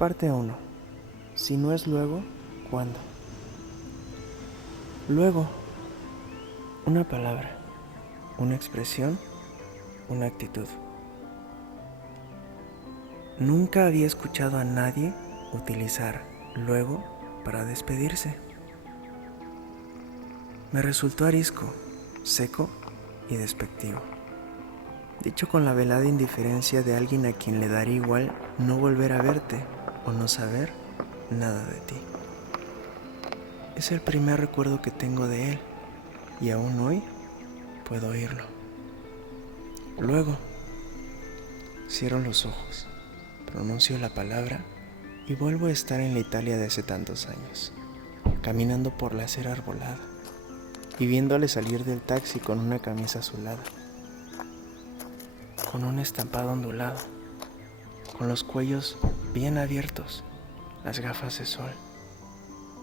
Parte 1. Si no es luego, ¿cuándo? Luego, una palabra, una expresión, una actitud. Nunca había escuchado a nadie utilizar luego para despedirse. Me resultó arisco, seco y despectivo, dicho con la velada indiferencia de alguien a quien le daría igual no volver a verte o no saber nada de ti. Es el primer recuerdo que tengo de él y aún hoy puedo oírlo. Luego, cierro los ojos, pronuncio la palabra y vuelvo a estar en la Italia de hace tantos años, caminando por la acera arbolada y viéndole salir del taxi con una camisa azulada, con un estampado ondulado, con los cuellos bien abiertos, las gafas de sol,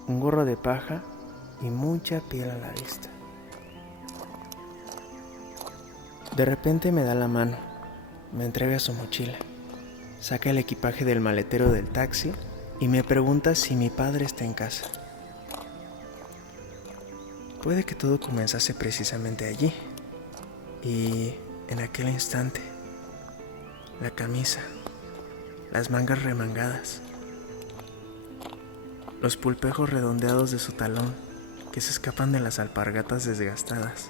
un gorro de paja y mucha piel a la vista. De repente me da la mano, me entrega su mochila, saca el equipaje del maletero del taxi y me pregunta si mi padre está en casa. Puede que todo comenzase precisamente allí y en aquel instante, la camisa, las mangas remangadas, los pulpejos redondeados de su talón que se escapan de las alpargatas desgastadas,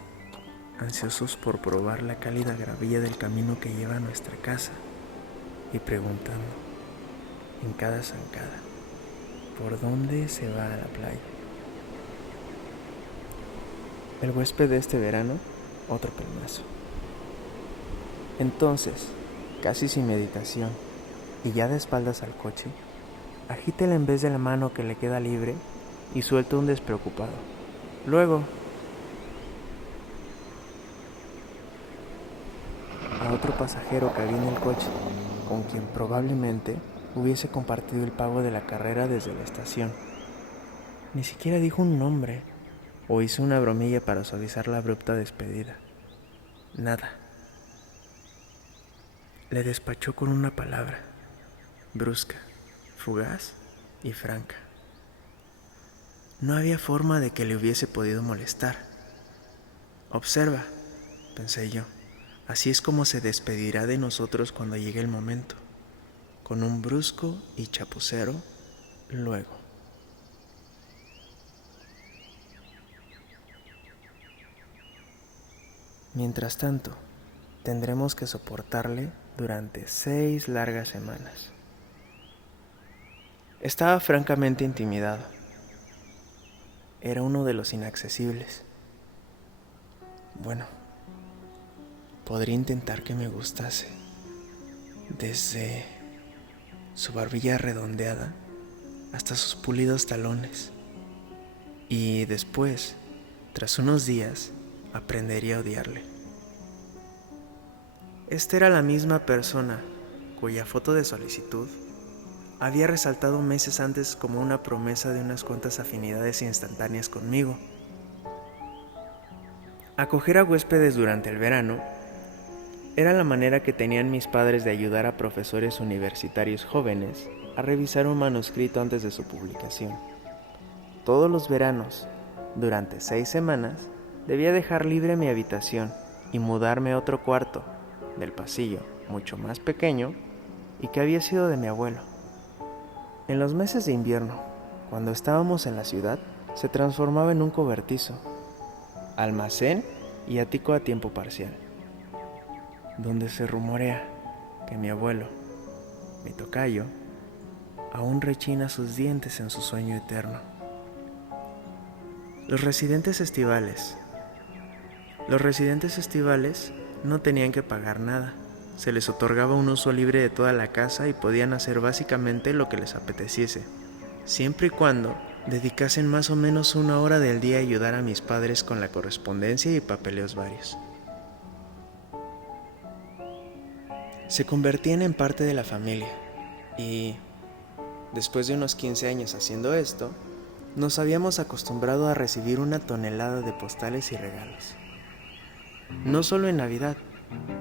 ansiosos por probar la cálida gravilla del camino que lleva a nuestra casa y preguntando en cada zancada por dónde se va a la playa. El huésped de este verano, otro pelmazo. Entonces, casi sin meditación y ya de espaldas al coche, agítela en vez de la mano que le queda libre y suelta un despreocupado. Luego, a otro pasajero que había en el coche, con quien probablemente hubiese compartido el pago de la carrera desde la estación. Ni siquiera dijo un nombre o hizo una bromilla para suavizar la abrupta despedida. Nada. Le despachó con una palabra, brusca, fugaz y franca. No había forma de que le hubiese podido molestar. Observa, pensé yo, así es como se despedirá de nosotros cuando llegue el momento, con un brusco y chapucero luego. Mientras tanto, tendremos que soportarle durante 6 largas semanas. Estaba francamente intimidado. Era uno de los inaccesibles. Bueno, podría intentar que me gustase, desde su barbilla redondeada hasta sus pulidos talones. Y después, tras unos días, aprendería a odiarle. Esta era la misma persona cuya foto de solicitud había resaltado meses antes como una promesa de unas cuantas afinidades instantáneas conmigo. Acoger a huéspedes durante el verano era la manera que tenían mis padres de ayudar a profesores universitarios jóvenes a revisar un manuscrito antes de su publicación. Todos los veranos, durante 6 semanas, debía dejar libre mi habitación y mudarme a otro cuarto del pasillo, mucho más pequeño, y que había sido de mi abuelo. En los meses de invierno, cuando estábamos en la ciudad, se transformaba en un cobertizo, almacén y ático a tiempo parcial, donde se rumorea que mi abuelo, mi tocayo, aún rechina sus dientes en su sueño eterno. Los residentes estivales no tenían que pagar nada. Se les otorgaba un uso libre de toda la casa y podían hacer básicamente lo que les apeteciese, siempre y cuando dedicasen más o menos 1 hora del día a ayudar a mis padres con la correspondencia y papeleos varios. Se convertían en parte de la familia y, después de unos 15 años haciendo esto, nos habíamos acostumbrado a recibir una tonelada de postales y regalos. No solo en Navidad,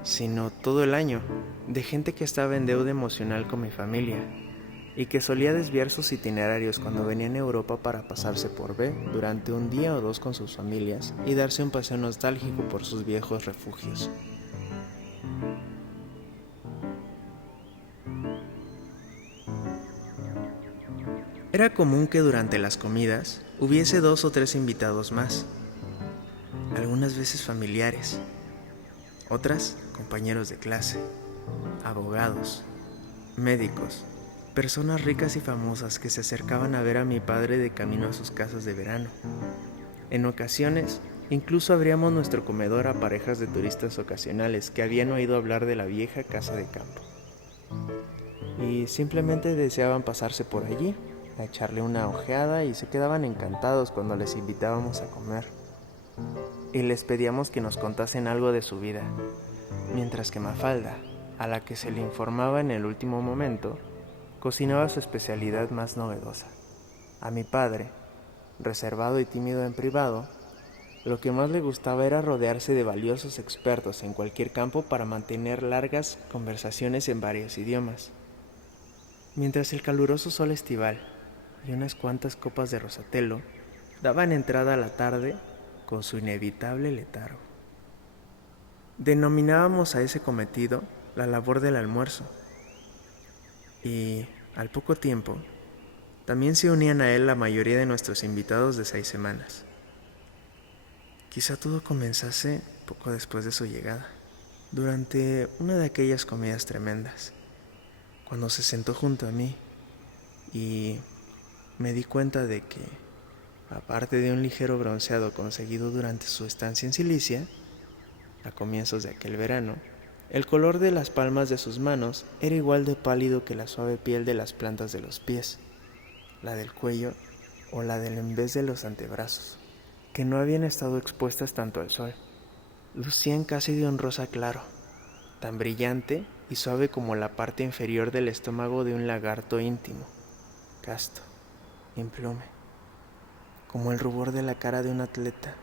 sino todo el año, de gente que estaba en deuda emocional con mi familia y que solía desviar sus itinerarios cuando venía a Europa para pasarse por B durante un día o dos con sus familias y darse un paseo nostálgico por sus viejos refugios. Era común que durante las comidas hubiese 2 o 3 invitados más, algunas veces familiares, otras compañeros de clase, abogados, médicos, personas ricas y famosas que se acercaban a ver a mi padre de camino a sus casas de verano. En ocasiones, incluso abríamos nuestro comedor a parejas de turistas ocasionales que habían oído hablar de la vieja casa de campo y simplemente deseaban pasarse por allí, a echarle una ojeada, y se quedaban encantados cuando les invitábamos a comer y les pedíamos que nos contasen algo de su vida, mientras que Mafalda, a la que se le informaba en el último momento, cocinaba su especialidad más novedosa. A mi padre, reservado y tímido en privado, lo que más le gustaba era rodearse de valiosos expertos en cualquier campo para mantener largas conversaciones en varios idiomas, mientras el caluroso sol estival y unas cuantas copas de rosatelo daban entrada a la tarde con su inevitable letargo. Denominábamos a ese cometido la labor del almuerzo, y al poco tiempo también se unían a él la mayoría de nuestros invitados de 6 semanas. Quizá todo comenzase poco después de su llegada, durante una de aquellas comidas tremendas, cuando se sentó junto a mí y me di cuenta de que, aparte de un ligero bronceado conseguido durante su estancia en Cilicia, a comienzos de aquel verano, el color de las palmas de sus manos era igual de pálido que la suave piel de las plantas de los pies, la del cuello o la del en vez de los antebrazos, que no habían estado expuestas tanto al sol. Lucían casi de un rosa claro, tan brillante y suave como la parte inferior del estómago de un lagarto íntimo, casto, implume, como el rubor de la cara de un atleta,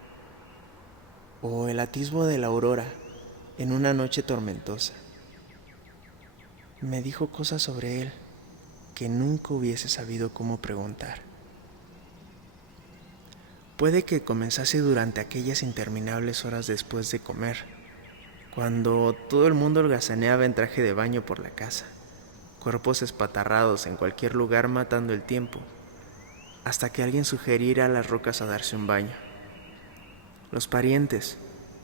o el atisbo de la aurora en una noche tormentosa. Me dijo cosas sobre él que nunca hubiese sabido cómo preguntar. Puede que comenzase durante aquellas interminables horas después de comer, cuando todo el mundo holgazaneaba en traje de baño por la casa, cuerpos espatarrados en cualquier lugar matando el tiempo, hasta que alguien sugiriera a las rocas a darse un baño. Los parientes,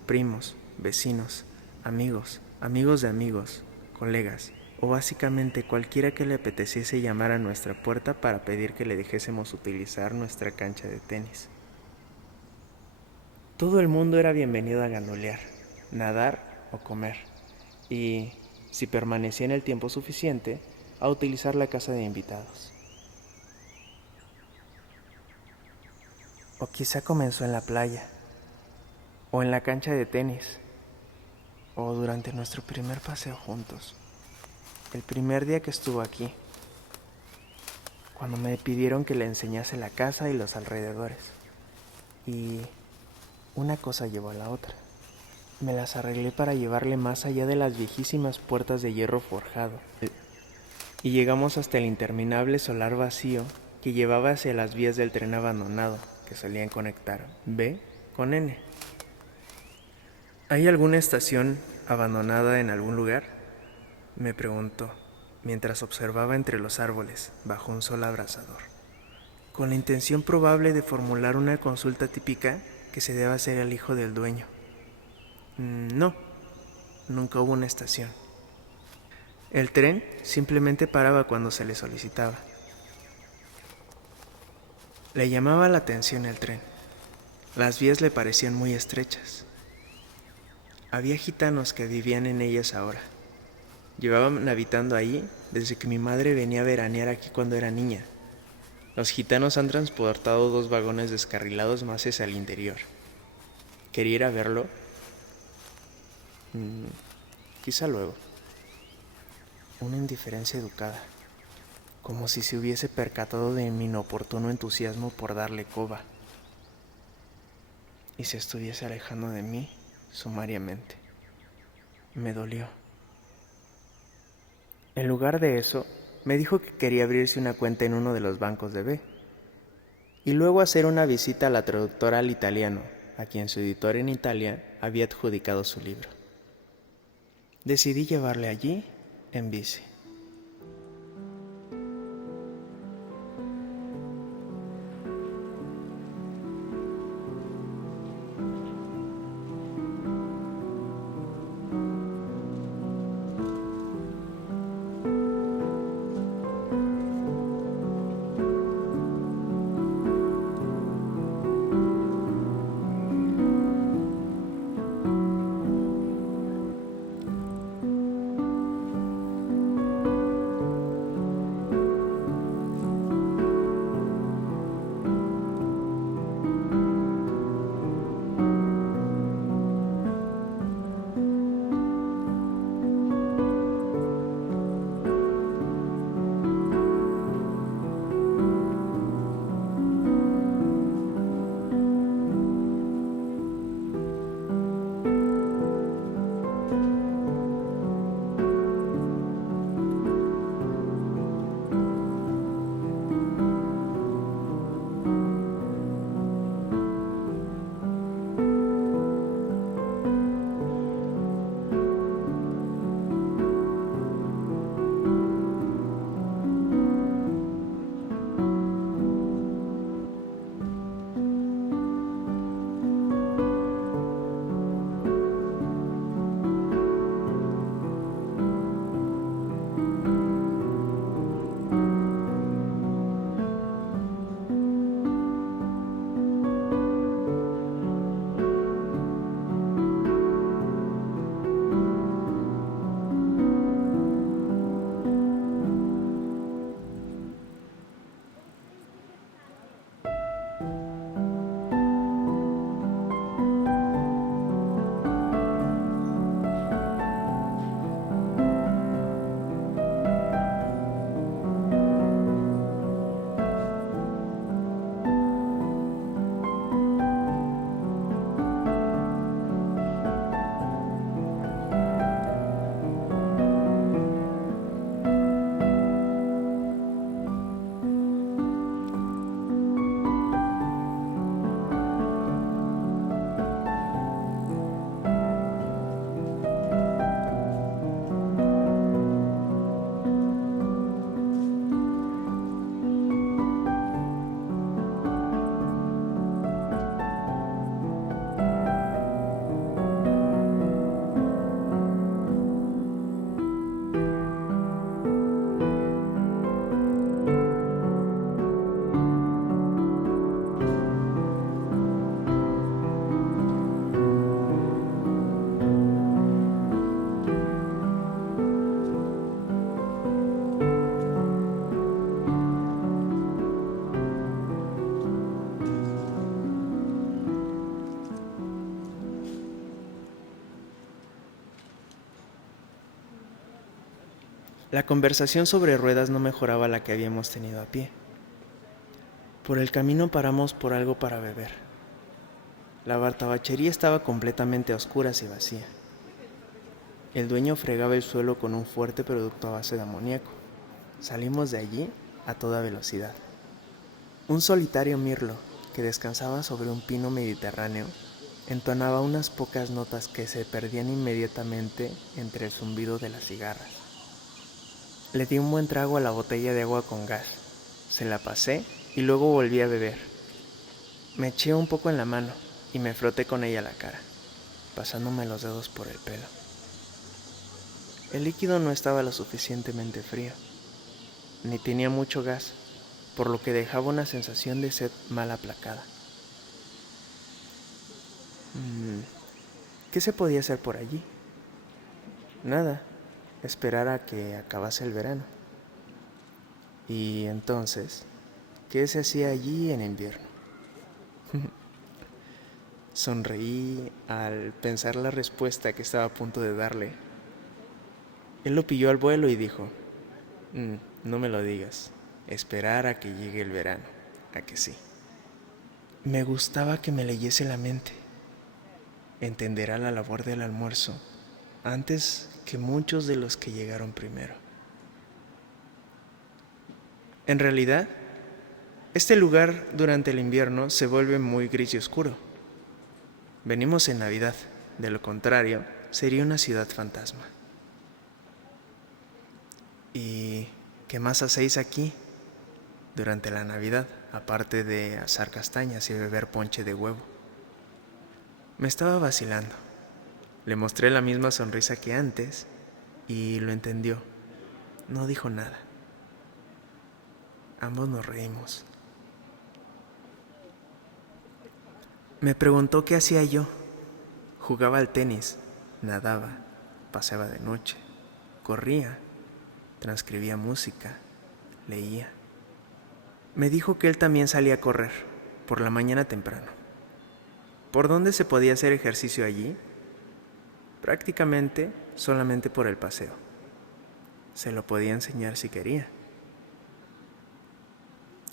primos, vecinos, amigos, amigos de amigos, colegas, o básicamente cualquiera que le apeteciese llamar a nuestra puerta para pedir que le dejésemos utilizar nuestra cancha de tenis. Todo el mundo era bienvenido a gandolear, nadar o comer, y, si permanecía en el tiempo suficiente, a utilizar la casa de invitados. O quizá comenzó en la playa, o en la cancha de tenis, o durante nuestro primer paseo juntos, el primer día que estuvo aquí, cuando me pidieron que le enseñase la casa y los alrededores. Y una cosa llevó a la otra. Me las arreglé para llevarle más allá de las viejísimas puertas de hierro forjado, y llegamos hasta el interminable solar vacío que llevaba hacia las vías del tren abandonado que solían conectar B con N. ¿Hay alguna estación abandonada en algún lugar?, me preguntó, mientras observaba entre los árboles, bajo un sol abrasador, con la intención probable de formular una consulta típica que se debe hacer al hijo del dueño. No, nunca hubo una estación. El tren simplemente paraba cuando se le solicitaba. Le llamaba la atención el tren. Las vías le parecían muy estrechas. Había gitanos que vivían en ellas ahora. Llevaban habitando ahí desde que mi madre venía a veranear aquí cuando era niña. Los gitanos han transportado 2 vagones descarrilados más hacia el interior. ¿Quería ir a verlo? Quizá luego. Una indiferencia educada, como si se hubiese percatado de mi inoportuno entusiasmo por darle coba, y se estuviese alejando de mí sumariamente. Me dolió. En lugar de eso, me dijo que quería abrirse una cuenta en uno de los bancos de B y luego hacer una visita a la traductora al italiano, a quien su editor en Italia había adjudicado su libro. Decidí llevarle allí en bici. La conversación sobre ruedas no mejoraba la que habíamos tenido a pie. Por el camino paramos por algo para beber. La bartabachería estaba completamente a oscuras y vacía. El dueño fregaba el suelo con un fuerte producto a base de amoníaco. Salimos de allí a toda velocidad. Un solitario mirlo, que descansaba sobre un pino mediterráneo, entonaba unas pocas notas que se perdían inmediatamente entre el zumbido de las cigarras. Le di un buen trago a la botella de agua con gas, se la pasé y luego volví a beber. Me eché un poco en la mano y me froté con ella la cara, pasándome los dedos por el pelo. El líquido no estaba lo suficientemente frío, ni tenía mucho gas, por lo que dejaba una sensación de sed mal aplacada. ¿Qué se podía hacer por allí? Nada, esperar a que acabase el verano. Y entonces, ¿qué se hacía allí en invierno? Sonreí al pensar la respuesta que estaba a punto de darle. Él lo pilló al vuelo y dijo, no me lo digas, esperar a que llegue el verano, ¿a que sí? Me gustaba que me leyese la mente. Entenderá la labor del almuerzo antes que muchos de los que llegaron primero. En realidad, este lugar durante el invierno se vuelve muy gris y oscuro. Venimos en Navidad, de lo contrario, sería una ciudad fantasma. ¿Y qué más hacéis aquí durante la Navidad, aparte de asar castañas y beber ponche de huevo? Me estaba vacilando. Le mostré la misma sonrisa que antes y lo entendió. No dijo nada. Ambos nos reímos. Me preguntó qué hacía yo. Jugaba al tenis, nadaba, paseaba de noche, corría, transcribía música, leía. Me dijo que él también salía a correr, por la mañana temprano. ¿Por dónde se podía hacer ejercicio allí? Prácticamente solamente por el paseo. Se lo podía enseñar si quería.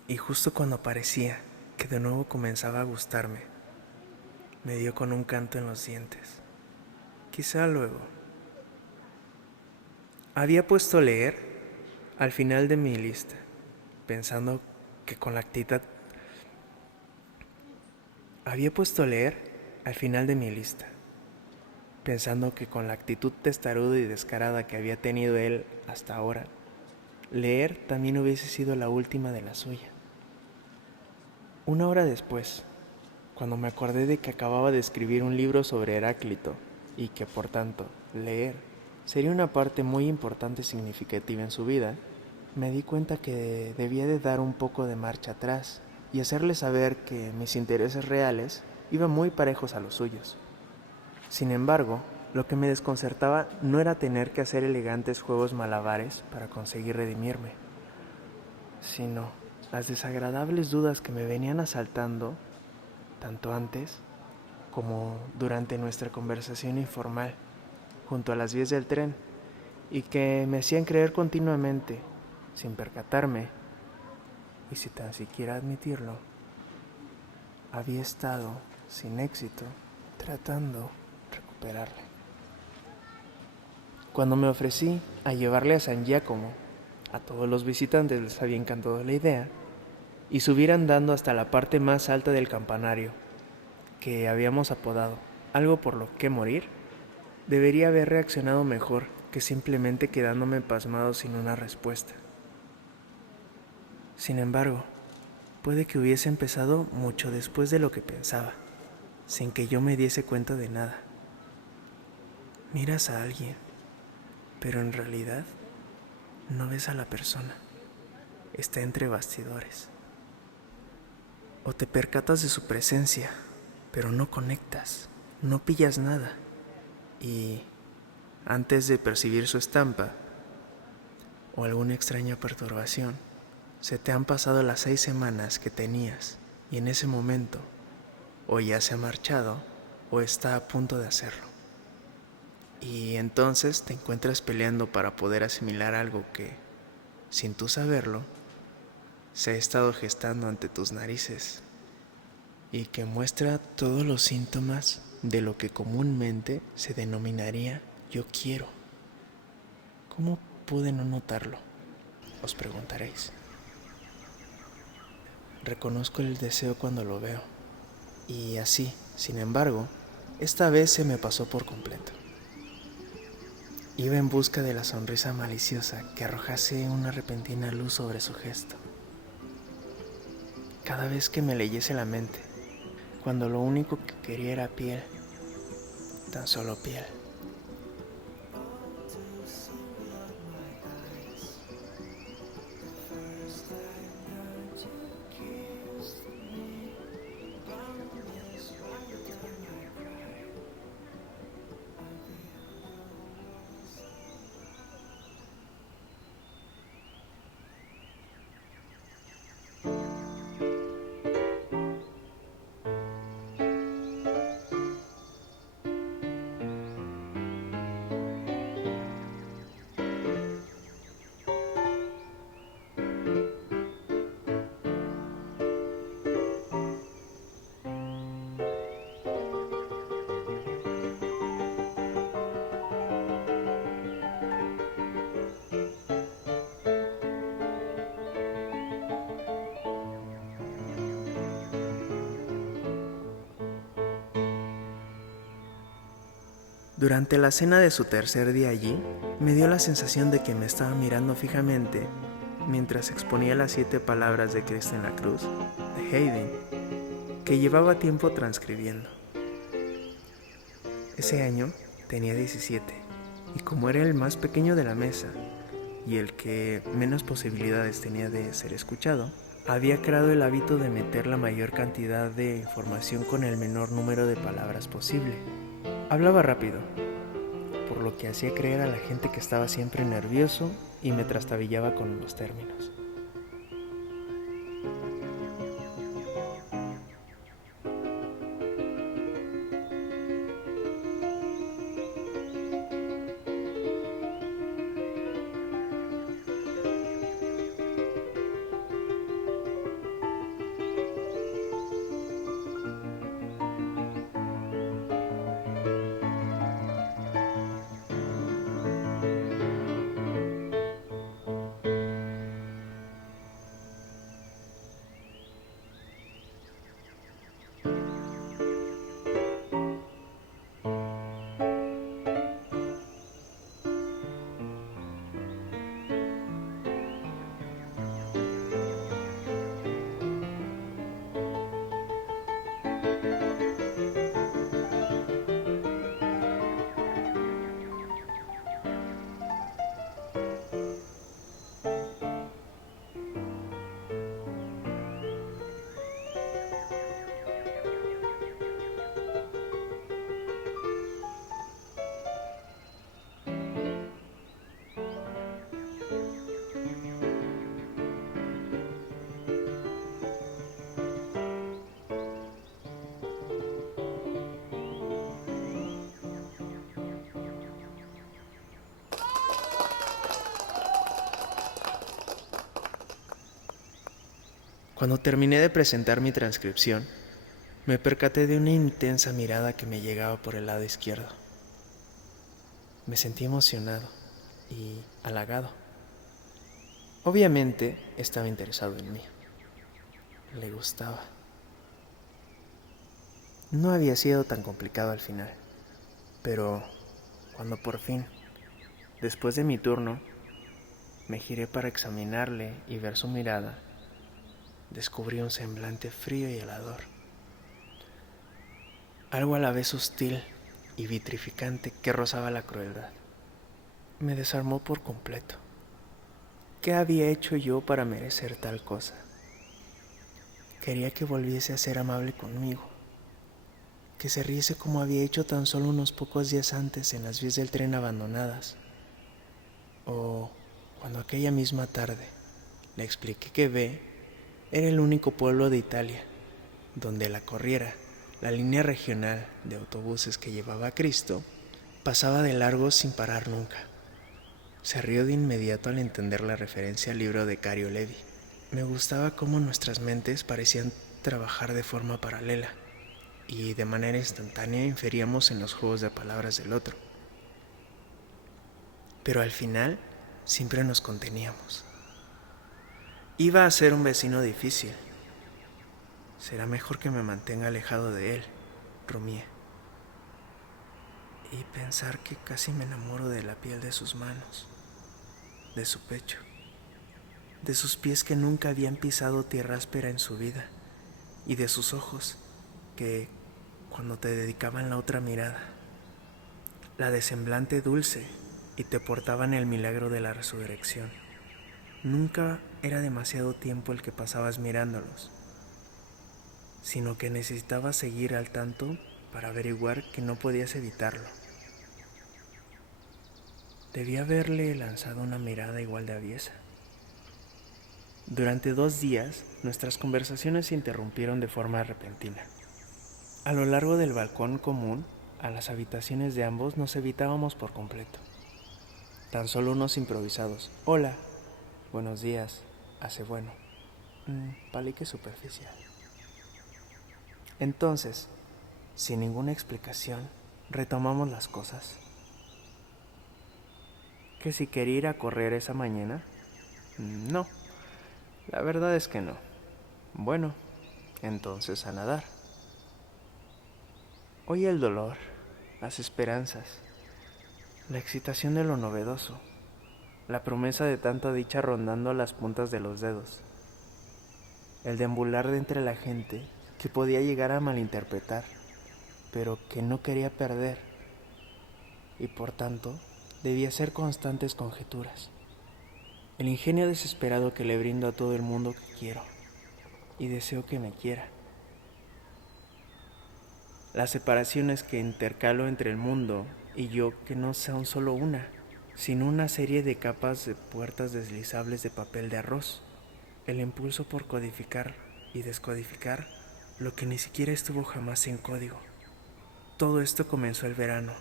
Y justo cuando parecía que de nuevo comenzaba a gustarme, me dio con un canto en los dientes. Quizá luego. Había puesto leer al final de mi lista, pensando que con la actitud... Había puesto leer al final de mi lista, pensando que con la actitud testaruda y descarada que había tenido él hasta ahora, leer también hubiese sido la última de la suya. Una hora después, cuando me acordé de que acababa de escribir un libro sobre Heráclito y que por tanto leer sería una parte muy importante y significativa en su vida, me di cuenta que debía de dar un poco de marcha atrás y hacerle saber que mis intereses reales iban muy parejos a los suyos. Sin embargo, lo que me desconcertaba no era tener que hacer elegantes juegos malabares para conseguir redimirme, sino las desagradables dudas que me venían asaltando tanto antes como durante nuestra conversación informal junto a las vías del tren y que me hacían creer continuamente, sin percatarme y sin tan siquiera admitirlo, había estado sin éxito tratando de recuperarle. Cuando me ofrecí a llevarle a San Giacomo, a todos los visitantes les había encantado la idea y subir andando hasta la parte más alta del campanario, que habíamos apodado algo por lo que morir, debería haber reaccionado mejor que simplemente quedándome pasmado sin una respuesta. Sin embargo, puede que hubiese empezado mucho después de lo que pensaba, sin que yo me diese cuenta de nada. Miras a alguien, pero en realidad no ves a la persona. Está entre bastidores. O te percatas de su presencia, pero no conectas, no pillas nada. Y antes de percibir su estampa o alguna extraña perturbación, se te han pasado las 6 semanas que tenías y en ese momento o ya se ha marchado o está a punto de hacerlo. Y entonces te encuentras peleando para poder asimilar algo que, sin tú saberlo, se ha estado gestando ante tus narices y que muestra todos los síntomas de lo que comúnmente se denominaría yo quiero. ¿Cómo pude no notarlo? Os preguntaréis. Reconozco el deseo cuando lo veo. Y así, sin embargo, esta vez se me pasó por completo. Iba en busca de la sonrisa maliciosa que arrojase una repentina luz sobre su gesto. Cada vez que me leyese la mente, cuando lo único que quería era piel, tan solo piel. Durante la cena de su tercer día allí, me dio la sensación de que me estaba mirando fijamente mientras exponía las 7 palabras de Cristo en la cruz, de Haydn, que llevaba tiempo transcribiendo. Ese año tenía 17, y como era el más pequeño de la mesa y el que menos posibilidades tenía de ser escuchado, había creado el hábito de meter la mayor cantidad de información con el menor número de palabras posible. Hablaba rápido, por lo que hacía creer a la gente que estaba siempre nervioso y me trastabillaba con los términos. Cuando terminé de presentar mi transcripción, me percaté de una intensa mirada que me llegaba por el lado izquierdo. Me sentí emocionado y halagado. Obviamente estaba interesado en mí. Le gustaba. No había sido tan complicado al final, pero cuando por fin, después de mi turno, me giré para examinarle y ver su mirada, descubrí un semblante frío y helador. Algo a la vez hostil y vitrificante que rozaba la crueldad. Me desarmó por completo. ¿Qué había hecho yo para merecer tal cosa? Quería que volviese a ser amable conmigo, que se riese como había hecho tan solo unos pocos días antes en las vías del tren abandonadas, o cuando aquella misma tarde le expliqué que B era el único pueblo de Italia donde la corriera la línea regional de autobuses que llevaba a Cristo, pasaba de largo sin parar nunca. Se rió de inmediato al entender la referencia al libro de Cario Levi. Me gustaba cómo nuestras mentes parecían trabajar de forma paralela y de manera instantánea inferíamos en los juegos de palabras del otro. Pero al final siempre nos conteníamos. Iba a ser un vecino difícil. Será mejor que me mantenga alejado de él, rumié. Y pensar que casi me enamoro de la piel de sus manos, de su pecho, de sus pies que nunca habían pisado tierra áspera en su vida, y de sus ojos que, cuando te dedicaban la otra mirada, la de semblante dulce, y te portaban el milagro de la resurrección, nunca era demasiado tiempo el que pasabas mirándolos, sino que necesitabas seguir al tanto para averiguar que no podías evitarlo. Debí haberle lanzado una mirada igual de aviesa. Durante 2 días, nuestras conversaciones se interrumpieron de forma repentina. A lo largo del balcón común, a las habitaciones de ambos nos evitábamos por completo. Tan solo unos improvisados. Hola, buenos días, hace bueno. Palique superficial. Entonces, sin ninguna explicación, retomamos las cosas. ¿Que si quería ir a correr esa mañana? No, la verdad es que no. Bueno, entonces a nadar. Hoy el dolor, las esperanzas La excitación de lo novedoso, la promesa de tanta dicha rondando las puntas de los dedos, el deambular de entre la gente que podía llegar a malinterpretar, pero que no quería perder, y por tanto debía ser constantes conjeturas. El ingenio desesperado que le brindo a todo el mundo que quiero y deseo que me quiera. Las separaciones que intercalo entre el mundo y yo, que no son solo una, sino una serie de capas de puertas deslizables de papel de arroz. El impulso por codificar y descodificar lo que ni siquiera estuvo jamás en código. Todo esto comenzó el verano,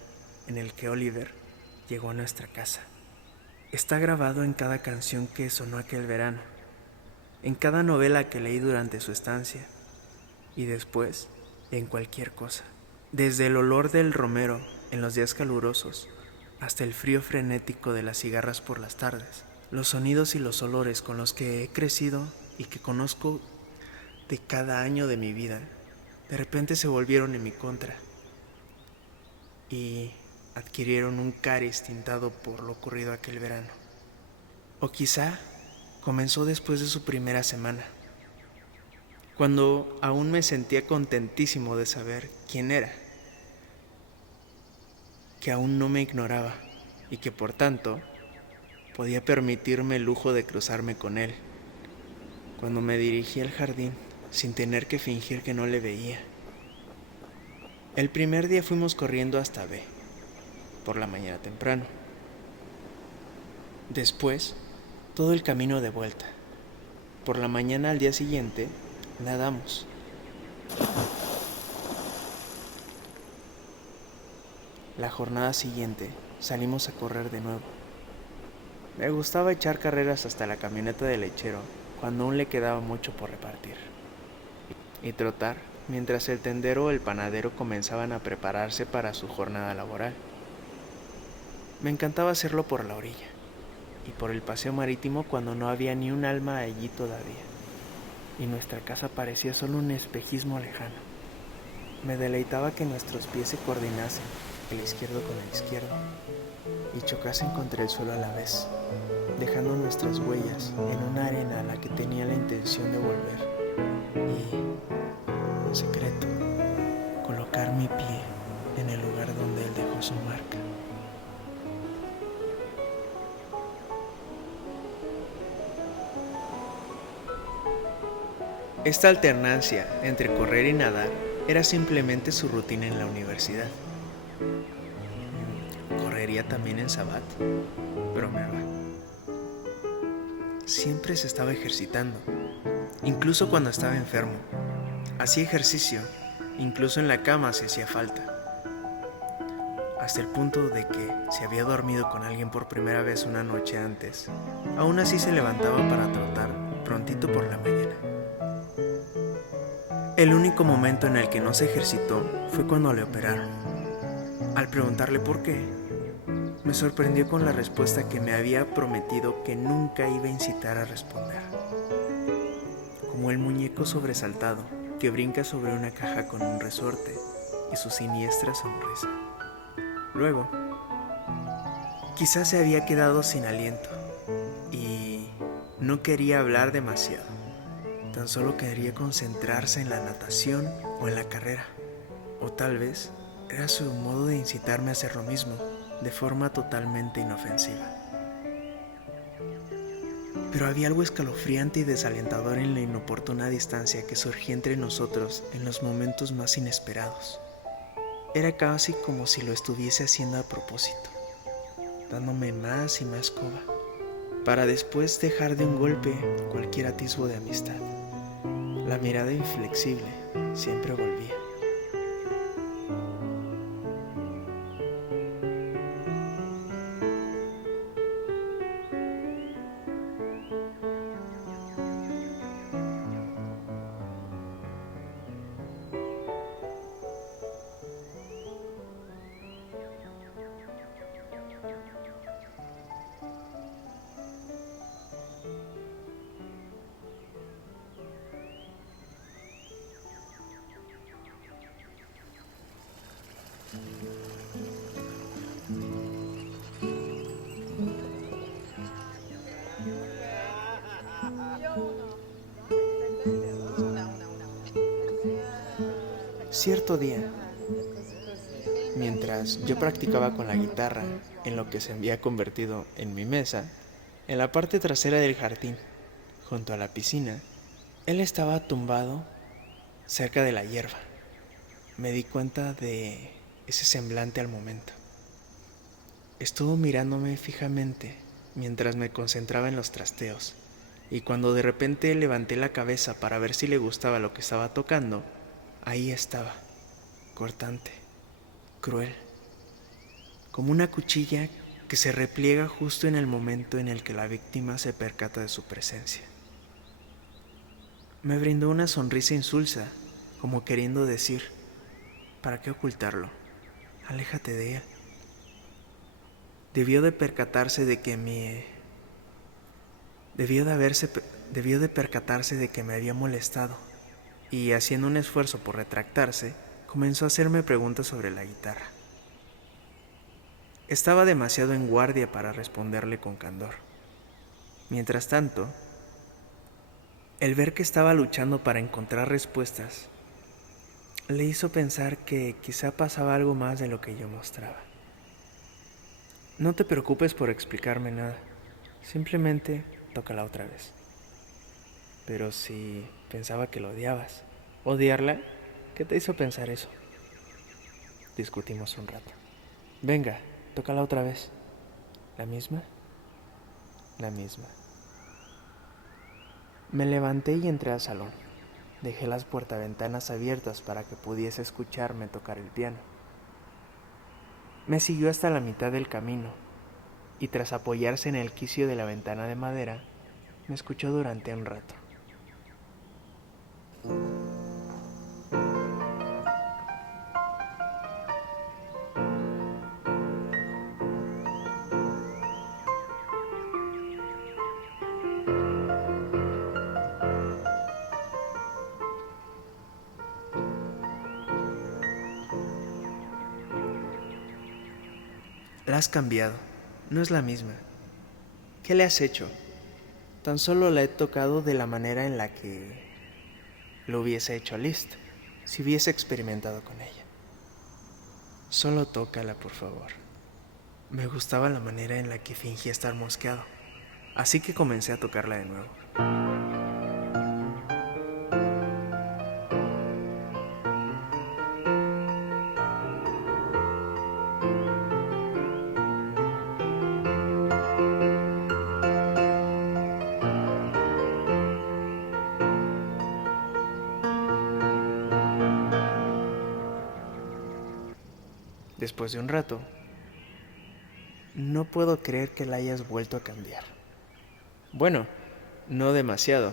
en el que Oliver llegó a nuestra casa. Está grabado en cada canción que sonó aquel verano, en cada novela que leí durante su estancia, y después en cualquier cosa. Desde el olor del romero en los días calurosos hasta el frío frenético de las cigarras por las tardes, los sonidos y los olores con los que he crecido y que conozco de cada año de mi vida, de repente se volvieron en mi contra y adquirieron un cariz tintado por lo ocurrido aquel verano. O quizá comenzó después de su primera semana, cuando aún me sentía contentísimo de saber quién era, que aún no me ignoraba y que por tanto podía permitirme el lujo de cruzarme con él, cuando me dirigí al jardín sin tener que fingir que no le veía. El primer día fuimos corriendo hasta B, por la mañana temprano. Después, todo el camino de vuelta. Por la mañana al día siguiente, nadamos. La jornada siguiente, salimos a correr de nuevo. Me gustaba echar carreras hasta la camioneta del lechero, cuando aún le quedaba mucho por repartir. Y trotar, mientras el tendero o el panadero comenzaban a prepararse para su jornada laboral. Me encantaba hacerlo por la orilla y por el paseo marítimo cuando no había ni un alma allí todavía, y nuestra casa parecía solo un espejismo lejano. Me deleitaba que nuestros pies se coordinasen, el izquierdo con el izquierdo, y chocasen contra el suelo a la vez, dejando nuestras huellas en una arena a la que tenía la intención de volver, y, en secreto, colocar mi pie en el lugar donde él dejó su marca. Esta alternancia entre correr y nadar era simplemente su rutina en la universidad. ¿Correría también en Sabbat? Bromeaba. Siempre se estaba ejercitando, incluso cuando estaba enfermo. Hacía ejercicio, incluso en la cama si hacía falta. Hasta el punto de que, si había dormido con alguien por primera vez una noche antes, aún así se levantaba para trotar prontito por la mañana. El único momento en el que no se ejercitó fue cuando le operaron. Al preguntarle por qué, me sorprendió con la respuesta que me había prometido que nunca iba a incitar a responder. Como el muñeco sobresaltado que brinca sobre una caja con un resorte y su siniestra sonrisa. Luego, quizás se había quedado sin aliento y no quería hablar demasiado. Tan solo quería concentrarse en la natación o en la carrera. O tal vez era su modo de incitarme a hacer lo mismo, de forma totalmente inofensiva. Pero había algo escalofriante y desalentador en la inoportuna distancia que surgía entre nosotros en los momentos más inesperados. Era casi como si lo estuviese haciendo a propósito, dándome más y más coba, para después dejar de un golpe cualquier atisbo de amistad. La mirada inflexible siempre volvía. Cierto día, mientras yo practicaba con la guitarra en lo que se había convertido en mi mesa, en la parte trasera del jardín, junto a la piscina, él estaba tumbado cerca de la hierba. Me di cuenta de ese semblante al momento. Estuvo mirándome fijamente mientras me concentraba en los trasteos, y cuando de repente levanté la cabeza para ver si le gustaba lo que estaba tocando, ahí estaba, cortante, cruel, como una cuchilla que se repliega justo en el momento en el que la víctima se percata de su presencia. Me brindó una sonrisa insulsa, como queriendo decir, ¿para qué ocultarlo? Aléjate de él. Debió de percatarse de que me había molestado, y haciendo un esfuerzo por retractarse, comenzó a hacerme preguntas sobre la guitarra. Estaba demasiado en guardia para responderle con candor. Mientras tanto, el ver que estaba luchando para encontrar respuestas le hizo pensar que quizá pasaba algo más de lo que yo mostraba. No te preocupes por explicarme nada, simplemente tócala otra vez. Pero si pensaba que lo odiabas, ¿odiarla? ¿Qué te hizo pensar eso? Discutimos un rato. Venga, tócala otra vez. ¿La misma? La misma. Me levanté y entré al salón. Dejé las puertaventanas abiertas para que pudiese escucharme tocar el piano. Me siguió hasta la mitad del camino y tras apoyarse en el quicio de la ventana de madera, me escuchó durante un rato. La has cambiado, no es la misma. ¿Qué le has hecho? Tan solo la he tocado de la manera en la que lo hubiese hecho a Liszt, si hubiese experimentado con ella. Solo tócala, por favor. Me gustaba la manera en la que fingía estar mosqueado, así que comencé a tocarla de nuevo. Después de un rato, no puedo creer que la hayas vuelto a cambiar. Bueno, no demasiado.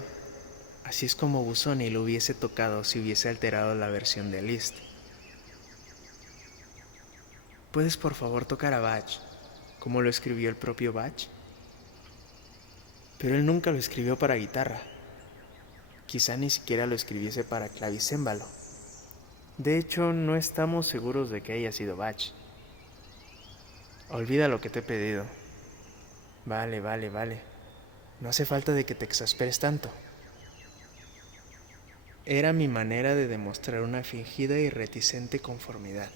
Así es como Busoni lo hubiese tocado si hubiese alterado la versión de Liszt. ¿Puedes por favor tocar a Bach, como lo escribió el propio Bach? Pero él nunca lo escribió para guitarra. Quizá ni siquiera lo escribiese para clavicémbalo. De hecho, no estamos seguros de que haya sido Bach. Olvida lo que te he pedido. Vale. No hace falta de que te exasperes tanto. Era mi manera de demostrar una fingida y reticente conformidad.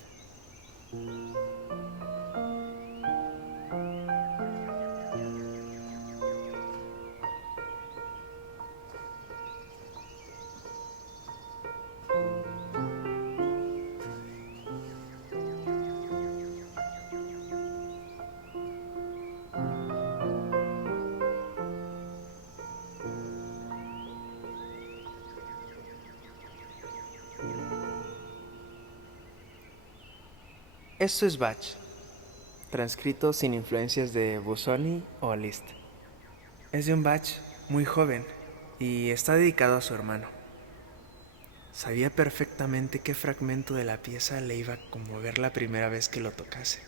Esto es Bach, transcrito sin influencias de Busoni o Liszt. Es de un Bach muy joven y está dedicado a su hermano. Sabía perfectamente qué fragmento de la pieza le iba a conmover la primera vez que lo tocase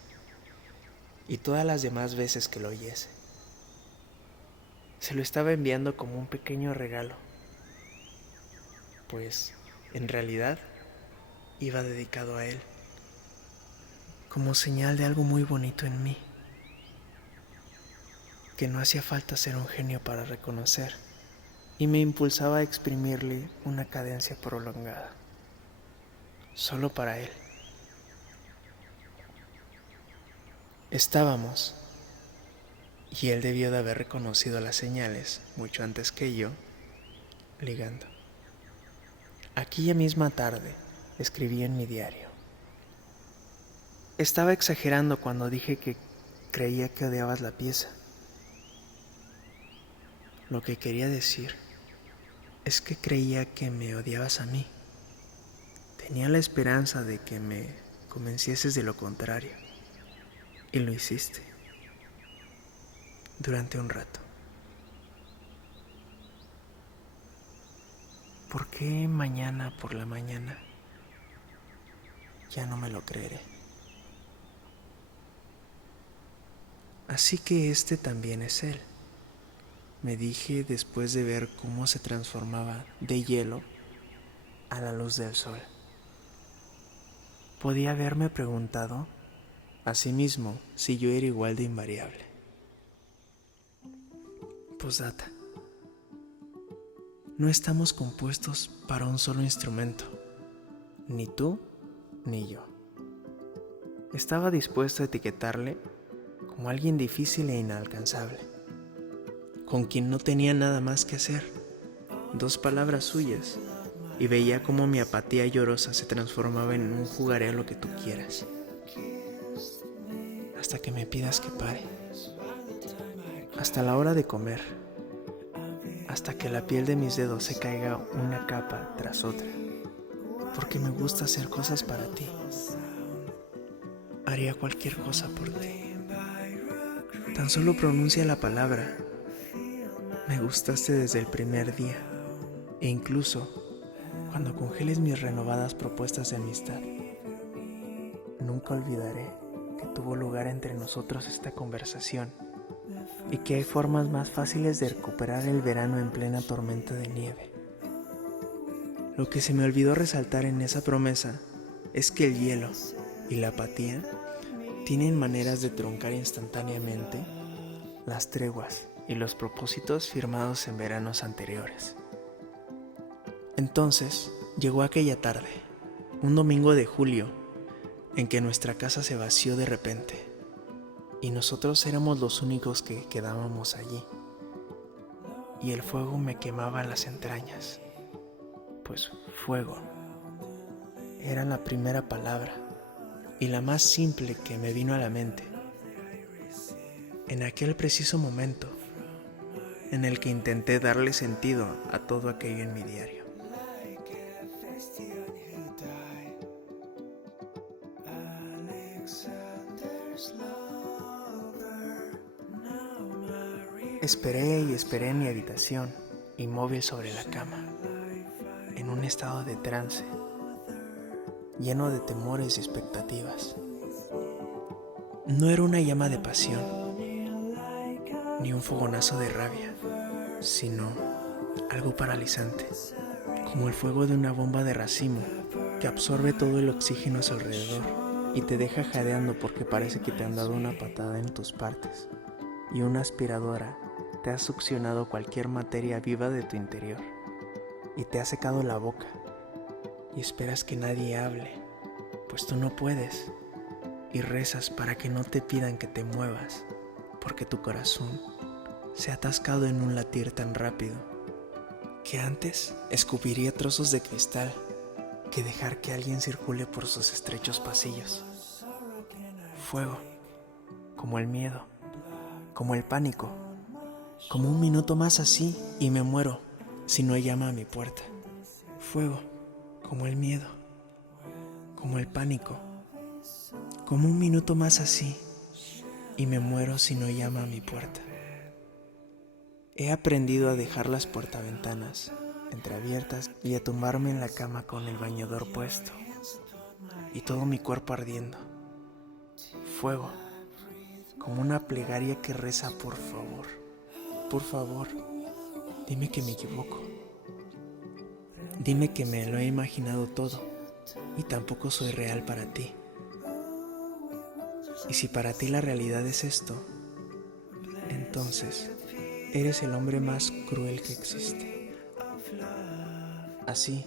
y todas las demás veces que lo oyese. Se lo estaba enviando como un pequeño regalo, pues en realidad iba dedicado a él, como señal de algo muy bonito en mí, que no hacía falta ser un genio para reconocer, y me impulsaba a exprimirle una cadencia prolongada. solo para él. Estábamos, y él debió de haber reconocido las señales mucho antes que yo, ligando. Aquella misma tarde escribí en mi diario. Estaba exagerando cuando dije que creía que odiabas la pieza. Lo que quería decir es que creía que me odiabas a mí. Tenía la esperanza de que me convencieses de lo contrario. Y lo hiciste. Durante un rato. ¿Por qué mañana por la mañana? Ya no me lo creeré. Así que este también es él, me dije después de ver cómo se transformaba de hielo a la luz del sol. Podía haberme preguntado a sí mismo si yo era igual de invariable. Postdata. No estamos compuestos para un solo instrumento, ni tú ni yo. Estaba dispuesto a etiquetarle como alguien difícil e inalcanzable, con quien no tenía nada más que hacer, 2 palabras suyas, y veía cómo mi apatía llorosa se transformaba en un jugaré a lo que tú quieras, hasta que me pidas que pare, hasta la hora de comer, hasta que la piel de mis dedos se caiga una capa tras otra, porque me gusta hacer cosas para ti. Haría cualquier cosa por ti. Tan solo pronuncia la palabra. Me gustaste desde el primer día, e incluso cuando congeles mis renovadas propuestas de amistad. Nunca olvidaré que tuvo lugar entre nosotros esta conversación y que hay formas más fáciles de recuperar el verano en plena tormenta de nieve. Lo que se me olvidó resaltar en esa promesa es que el hielo y la apatía tienen maneras de truncar instantáneamente las treguas y los propósitos firmados en veranos anteriores. Entonces llegó aquella tarde, un domingo de julio, en que nuestra casa se vació de repente y nosotros éramos los únicos que quedábamos allí, y el fuego me quemaba las entrañas, pues fuego era la primera palabra y la más simple que me vino a la mente en aquel preciso momento en el que intenté darle sentido a todo aquello en mi diario. Esperé y esperé en mi habitación, inmóvil sobre la cama, en un estado de trance, lleno de temores y expectativas. No era una llama de pasión, ni un fogonazo de rabia, sino algo paralizante, como el fuego de una bomba de racimo que absorbe todo el oxígeno a su alrededor y te deja jadeando porque parece que te han dado una patada en tus partes y una aspiradora te ha succionado cualquier materia viva de tu interior y te ha secado la boca y esperas que nadie hable, pues tú no puedes, y rezas para que no te pidan que te muevas, porque tu corazón se ha atascado en un latir tan rápido que antes escupiría trozos de cristal que dejar que alguien circule por sus estrechos pasillos. Fuego, como el miedo, como el pánico, como un minuto más así y me muero si no hay llama a mi puerta. Fuego, como el miedo, como el pánico, como un minuto más así y me muero si no llama a mi puerta. He aprendido a dejar las puertaventanas entreabiertas y a tumbarme en la cama con el bañador puesto y todo mi cuerpo ardiendo. Fuego, como una plegaria que reza por favor, dime que me equivoco. Dime que me lo he imaginado todo y tampoco soy real para ti. Y si para ti la realidad es esto, entonces eres el hombre más cruel que existe. Así,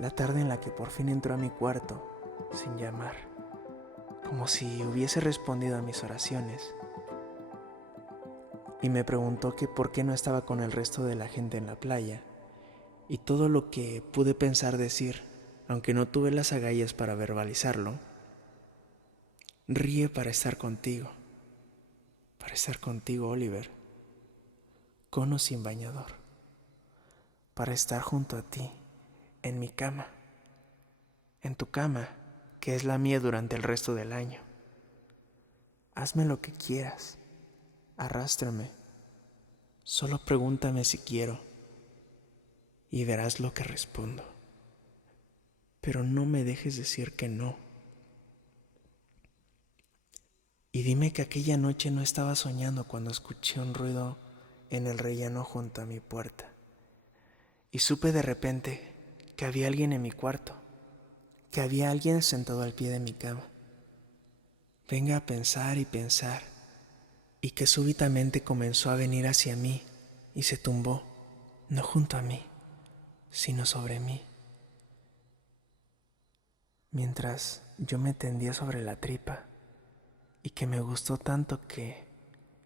La tarde en la que por fin entró a mi cuarto, sin llamar, como si hubiese respondido a mis oraciones, y me preguntó que por qué no estaba con el resto de la gente en la playa, y todo lo que pude pensar decir, aunque no tuve las agallas para verbalizarlo: ríe para estar contigo, Oliver, con o sin bañador, para estar junto a ti, en mi cama, en tu cama, que es la mía durante el resto del año. Hazme lo que quieras, arrástrame, solo pregúntame si quiero y verás lo que respondo. Pero no me dejes decir que no. Y dime que aquella noche no estaba soñando cuando escuché un ruido en el rellano junto a mi puerta. Y supe de repente que había alguien en mi cuarto, que había alguien sentado al pie de mi cama. Venga a pensar y pensar, y que súbitamente comenzó a venir hacia mí y se tumbó, no junto a mí, sino sobre mí. Mientras yo me tendía sobre la tripa, y que me gustó tanto que,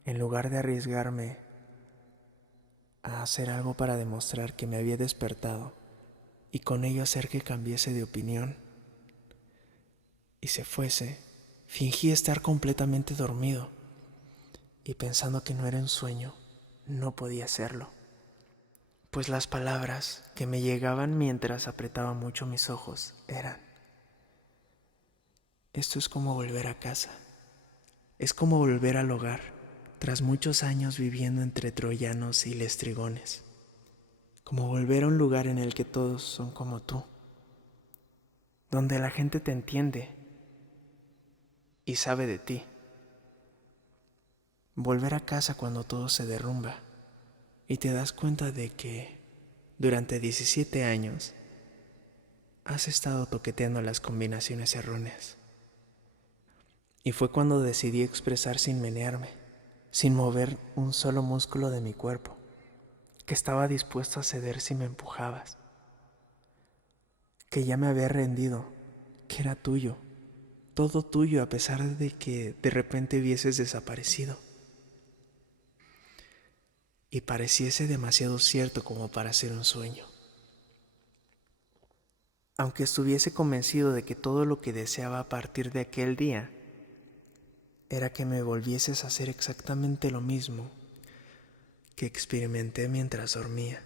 en lugar de arriesgarme a hacer algo para demostrar que me había despertado y con ello hacer que cambiese de opinión y se fuese, fingí estar completamente dormido, y pensando que no era un sueño, no podía hacerlo, pues las palabras que me llegaban mientras apretaba mucho mis ojos eran: esto es como volver a casa, es como volver al hogar, tras muchos años viviendo entre troyanos y lestrigones, como volver a un lugar en el que todos son como tú, donde la gente te entiende y sabe de ti. Volver a casa cuando todo se derrumba y te das cuenta de que durante 17 años has estado toqueteando las combinaciones erróneas. Y fue cuando decidí expresar sin menearme, sin mover un solo músculo de mi cuerpo, que estaba dispuesto a ceder si me empujabas, que ya me había rendido, que era tuyo, todo tuyo, a pesar de que de repente hubieses desaparecido y pareciese demasiado cierto como para ser un sueño. Aunque estuviese convencido de que todo lo que deseaba a partir de aquel día era que me volvieses a hacer exactamente lo mismo que experimenté mientras dormía.